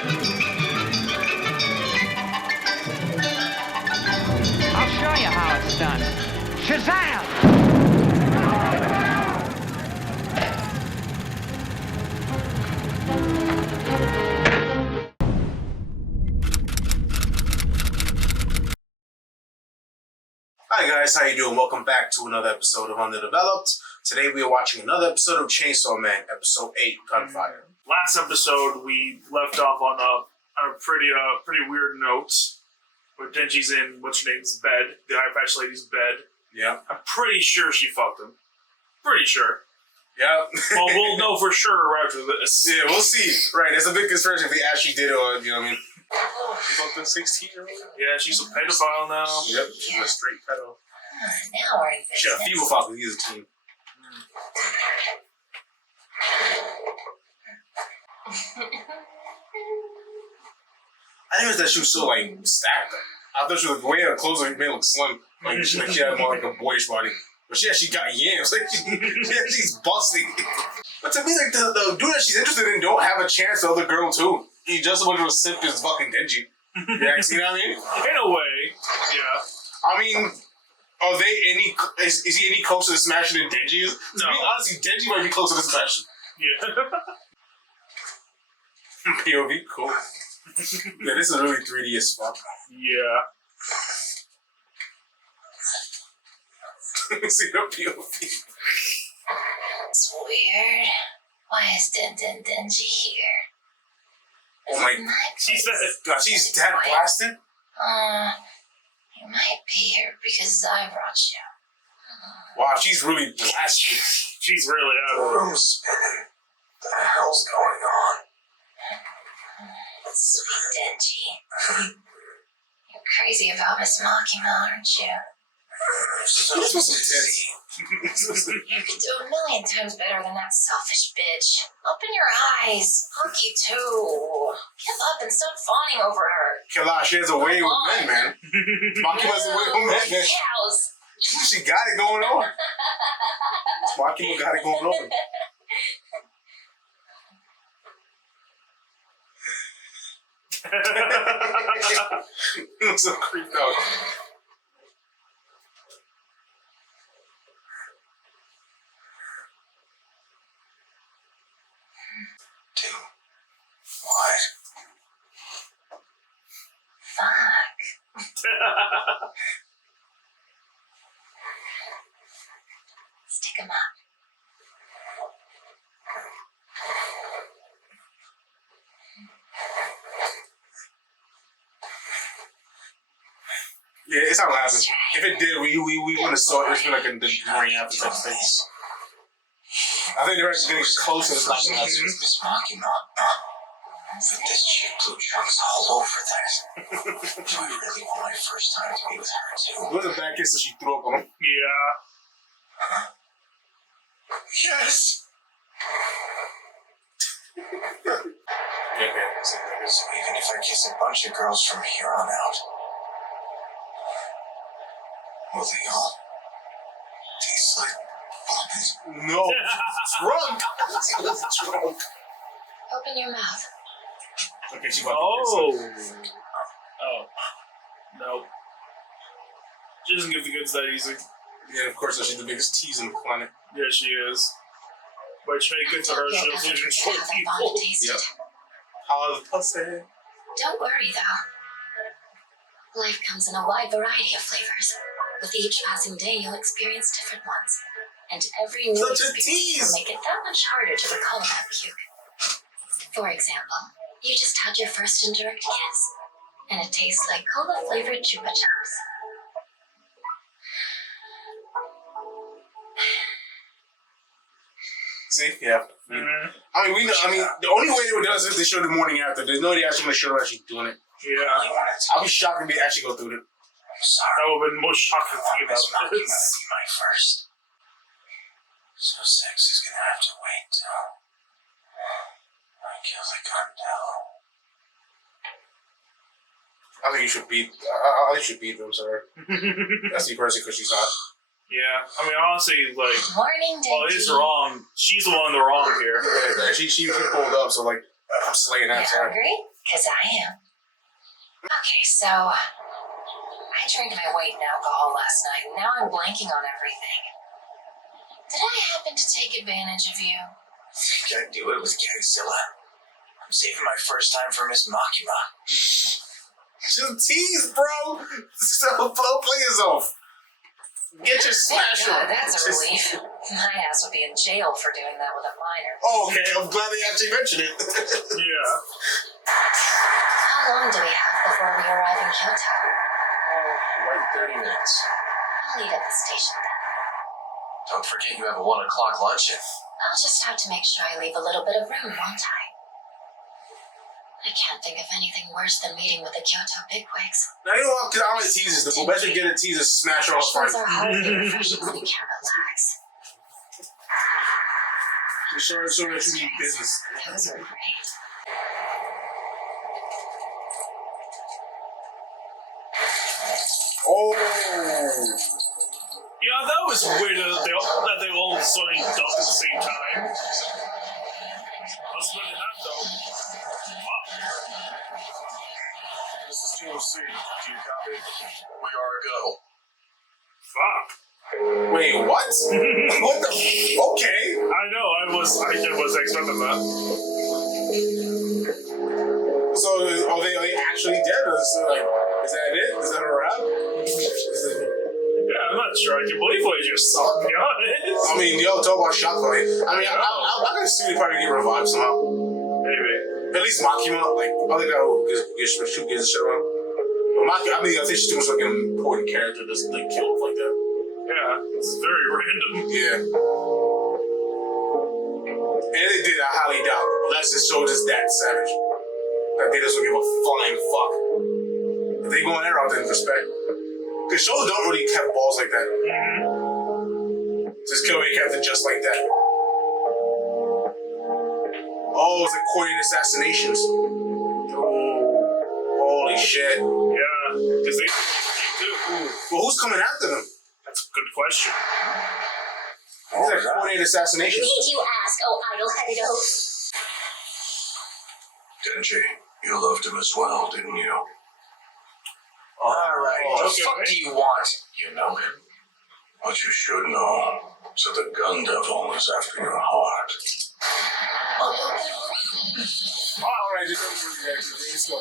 I'll show you how it's done. Shazam! Hi guys, how you doing? Welcome back to another episode of Underdeveloped. Today we are watching another episode of Chainsaw Man, episode 8, Gunfire. Last episode we left off on a pretty weird note. Where Denji's in what's her name's bed, the eye patch lady's bed. Yeah. I'm pretty sure she fucked him. Pretty sure. Yeah. Well, we'll know for sure after this. Yeah, we'll see. Right, it's a big conspiracy if he actually did it or, you know what I mean? She fucked a 16-year-old? Yeah, she's a pedophile now. Yep, she's a straight pedo. Now we're in She had a fever fuck with either team. I think it was that she was so, like, stacked. I thought she was wearing her clothes made her look slim. Like, she had more like a boyish body. But she actually got yams. Like, she's busting. But to me, like, the dude that she's interested in don't have a chance the other girl, too. He just wanted to simp his fucking Denji. Yeah, you know what I mean? In a way, yeah. I mean, are they any... Is he any closer to smashing than Denji is? No. To me, honestly, Denji might be closer to smashing. Yeah. POV, cool. Yeah, this is really 3D as fuck. Yeah. See the POV. It's weird. Why is Denji here? Oh my... She said it. God, she's that blasted? You might be here because I brought you. Wow, she's really blasted. She's really out of it. Room's spinning. What the hell's going on? Sweet Denji. You're crazy about Miss Makima, aren't you? So This was some tits. You could do a million times better than that selfish bitch. Open your eyes. Hunky too. Give up and stop fawning over her. Kala, she has a way with men, man. Makima has a way with men, man. Cows. She got it going on. Makima got it going on. I'm so creeped out. Dude, what? Fuck. Stick 'em up. Yeah, it's not gonna happen. If it did, we would have saw it. It's been like a morning after type thing. I think they're actually getting closer to not gonna happen. Miss Makima. But this chick blew chunks all over that. Do I really want my first time to be with her, too? It was a bad kiss that she threw up on him. Yeah. Yes! Okay. So even if I kiss a bunch of girls from here on out, will they all taste like vomit? No, drunk. She was drunk. Open your mouth. Okay, she about to Oh. kiss him. Oh. No. She doesn't give the goods that easy. Yeah, of course, she's the biggest tease on the planet. Yeah, she is. Which make it to her, she'll Don't control forget how that people. vomit tasted. Yep. How the pussy? Don't worry, though. Life comes in a wide variety of flavors. With each passing day, you'll experience different ones. And every new Such a experience tease. will make it that much harder to recall that puke. For example, you just had your first indirect kiss, and it tastes like cola-flavored Chupa Chups. See, yeah. Mm-hmm. I mean, we know. I mean, the only way it does is they show the morning after. There's no way they actually gonna show her actually doing it. Yeah. I'll be shocked if they actually go through it. I'm sorry. That would have been the most shocking thing about Miss Makima to this. be my first. So sex is gonna have to wait till I kill the cartel. I think you should beat. I think you should beat them. Sorry, that's the person because she's hot. Yeah, I mean, honestly, like, Morning, well, it is wrong. She's the one in the wrong here. Yeah, she pulled up, so like I'm slaying You that. Sorry. hungry? 'Cause I am. Okay, so I drank my weight in alcohol last night, and now I'm blanking on everything. Did I happen to take advantage of you? I think I'd do it with Gangzilla. I'm saving my first time for Miss Makima. Just tease, bro. So don't play yourself. Get your smash Thank God, on. that's a relief. My ass would be in jail for doing that with a minor. Oh, okay. I'm glad they actually mentioned it. Yeah. How long do we have before we arrive in Kyoto? Like 30 minutes. I'll eat at the station then. Don't forget you have a 1 o'clock luncheon. I'll just have to make sure I leave a little bit of room, won't I? I can't think of anything worse than meeting with the Kyoto bigwigs. Now, you know what? Because I want to tease this. The best way to get a tease is smash on Those front. are hardly refreshing when you can't relax. Show that you need business. Those are great. Oh. Yeah, that was weird that they all suddenly dumped at the same time. What's better than that, though? Wow. This is Team C. Do you copy? We are a go. Fuck. Wait, what? What the? Okay. I know, I was expecting that. So, are they actually dead? Or is that it? Is that a wrap? Yeah, I'm not sure I can believe what you just saw, to be honest. I mean, y'all talk about shot fight. I mean, I can assume they probably get revived somehow. Maybe. At least Makima, like, other guy who gives a shit around. But Makima, I mean, I think she's too much like an important character to just like, kill off like that. Yeah, it's very random. Yeah. And they did, I highly doubt. Unless it shows us that savage. That they just don't give a flying fuck. If they go on that route, then respect. Because shows don't really have balls like that. Just kill a captain just like that. Oh, it's like coordinated assassinations. Holy shit. Yeah, because they do. Well, who's coming after them? That's a good question. These are coordinated assassinations. Need you ask, oh idle-headed oaf. Denji, you loved him as well, didn't you? Alright, what the okay. fuck do you want? You know him. What you should know. So the gun devil is after your heart. Alright, just go.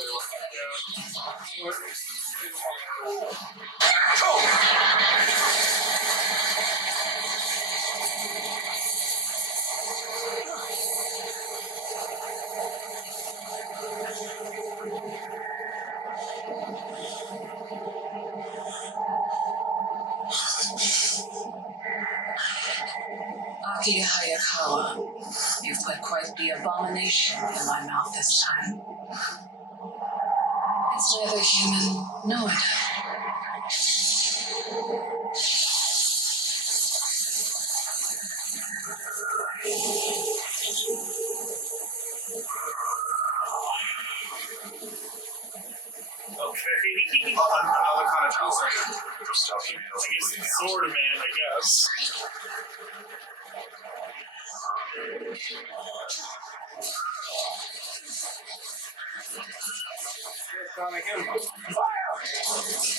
Aki Hayakawa, you've put quite the abomination in my mouth this time. It's neither human nor devil. Okay. Another kind of translation. The stuff you I guess it's Sword Man, I guess. Sound like him. Fire!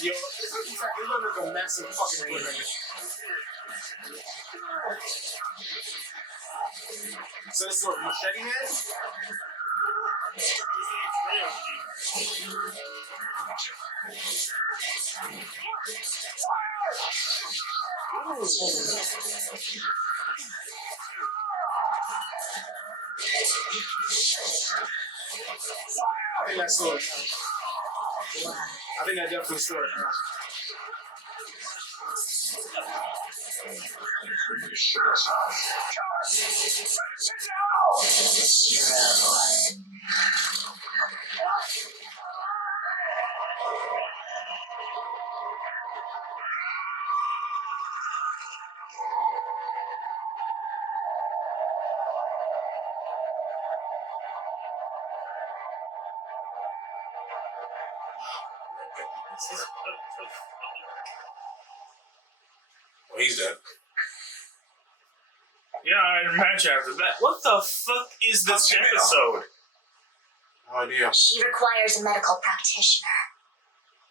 Yo, it's like a massive fucking thing. So this is what Machete Man? I think that's Sword. I think that definitely Sword. Well, he's dead. Yeah, I imagine after that. What the fuck is this episode? No idea. She requires a medical practitioner.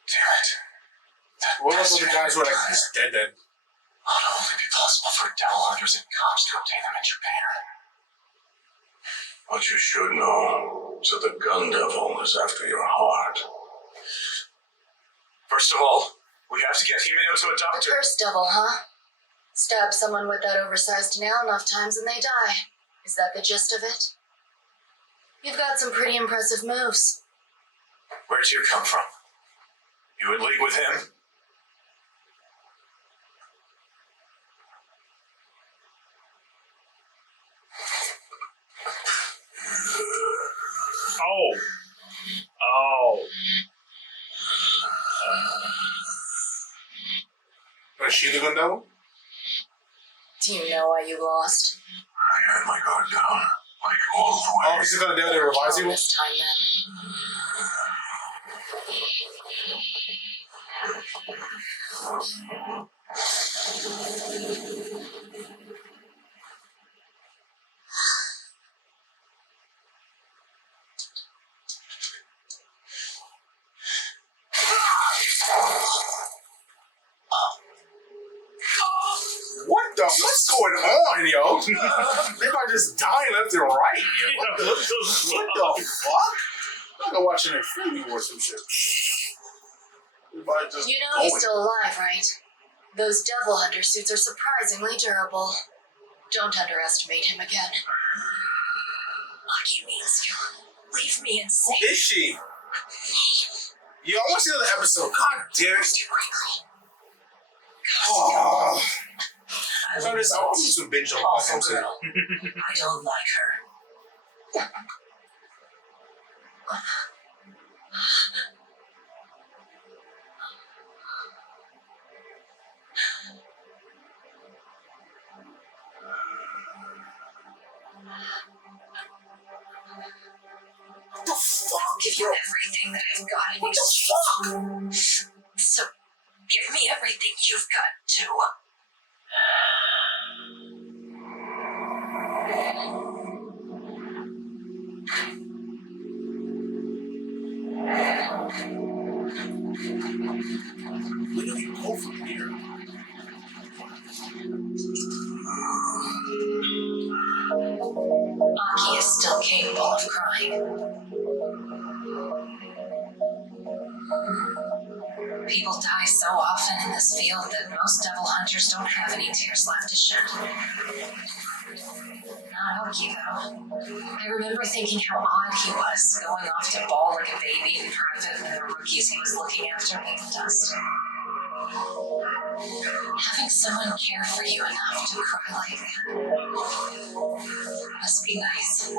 Damn it. That What about bastard the guys who are like plan. just dead? Ought only be possible for devil hunters and cops to obtain them in Japan. What you should know is that the gun devil is after your heart. First of all, we have to get Himeno to a The doctor. curse devil, huh? Stab someone with that oversized nail enough times and they die. Is that the gist of it? You've got some pretty impressive moves. Where'd you come from? You in league with him? Oh. Oh. Is she the gun devil? Do you know why you lost? I had my guard down, like all the way. Oh, he's the gun devil that revives Kill you? this time then. What the? What's going on, yo? They might just dying left and right. Yo. What the fuck? I'm gonna watch an Infinity War or some shit. We might just You know he's still alive, right? Those devil hunter suits are surprisingly durable. Don't underestimate him again. Lucky means you leave me in Who safe. is she? Yo, I want to see another episode. God damn it. Oh. I want to do some binge on Awful that. girl. I don't like her. What the fuck? Give you everything that I've got in What the exchange. So give me everything you've got too. Where do we go from here? Aki is still capable of crying. People die so often in this field that most devil hunters don't have any tears left to shed. Not Oki, though. I remember thinking how odd he was, going off to bawl like a baby in private when the rookies he was looking after picked dust. Having someone care for you enough to cry like that must be nice.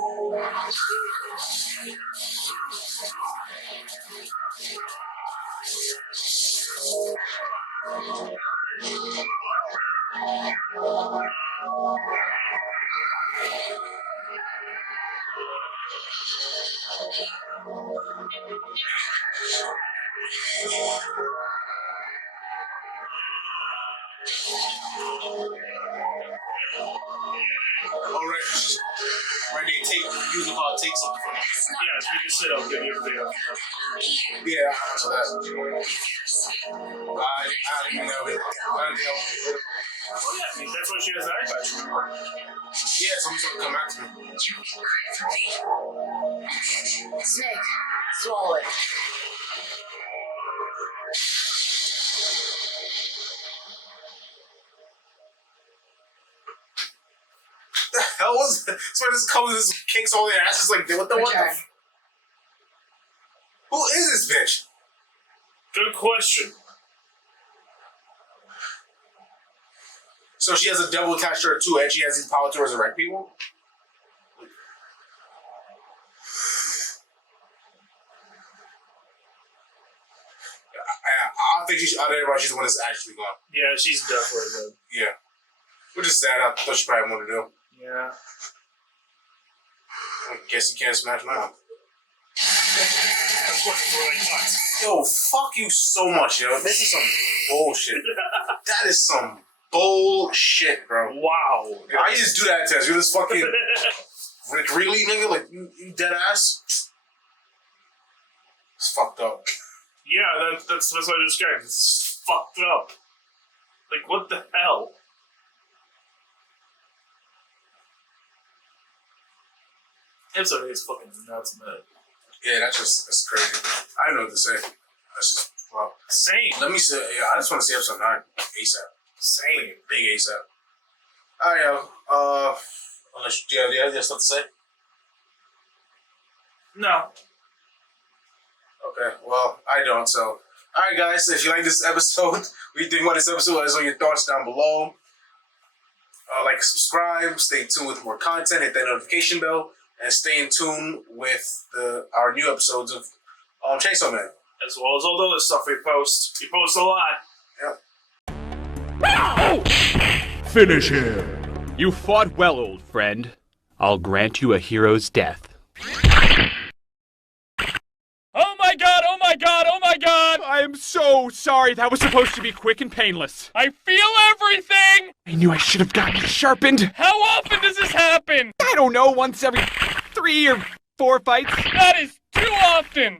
Alright. Ready to take, use about take something from it. Yes, you just said I'll give you a video. Yeah, I know that. I don't even know it. I don't think I was Oh yeah, I mean, that's what she has an eye patch. Yeah, somebody's gonna come after me. You can cry for me. Snake, swallow it. The hell was that? So I just comes this kicks all their asses like what the what the Return. Who is this bitch? Good question. So she has a devil attached to her too, and she has these power to resurrect people? I don't think she's out of everybody, she's the one that's actually gone. Yeah, she's definitely good. Yeah. Which is sad, I thought she probably wanted to do. Yeah. I guess you can't smash now. That's what it's like. Yo, fuck you so much, yo. This is some bullshit. That is some bullshit, bro. Wow. I just do that test. You're this fucking like really nigga, like you dead ass. fucked up. Yeah, that's what I described. It's just fucked up. Like, what the hell? Episode 8 is fucking nuts, man. Yeah, that's crazy. I don't know what to say. That's just, well. Same. Let me say, yeah, I just want to see episode 9 ASAP. Same. Like, big ASAP. Alright, yo. Unless, do you have stuff to say? No. Okay, well, I don't, so. Alright, guys, if you like this episode, what do you think about this episode? Let us know your thoughts down below. Like and subscribe, stay tuned with more content, hit that notification bell, and stay in tune with our new episodes of Chainsaw Man. As well as all the other stuff we post. We post a lot. Yep. Finish him. You fought well, old friend. I'll grant you a hero's death. Oh my god, oh my god, oh my god! I am so sorry. That was supposed to be quick and painless. I feel everything! I knew I should have gotten it sharpened. How often does this happen? I don't know, once every 3 or 4 fights. That is too often!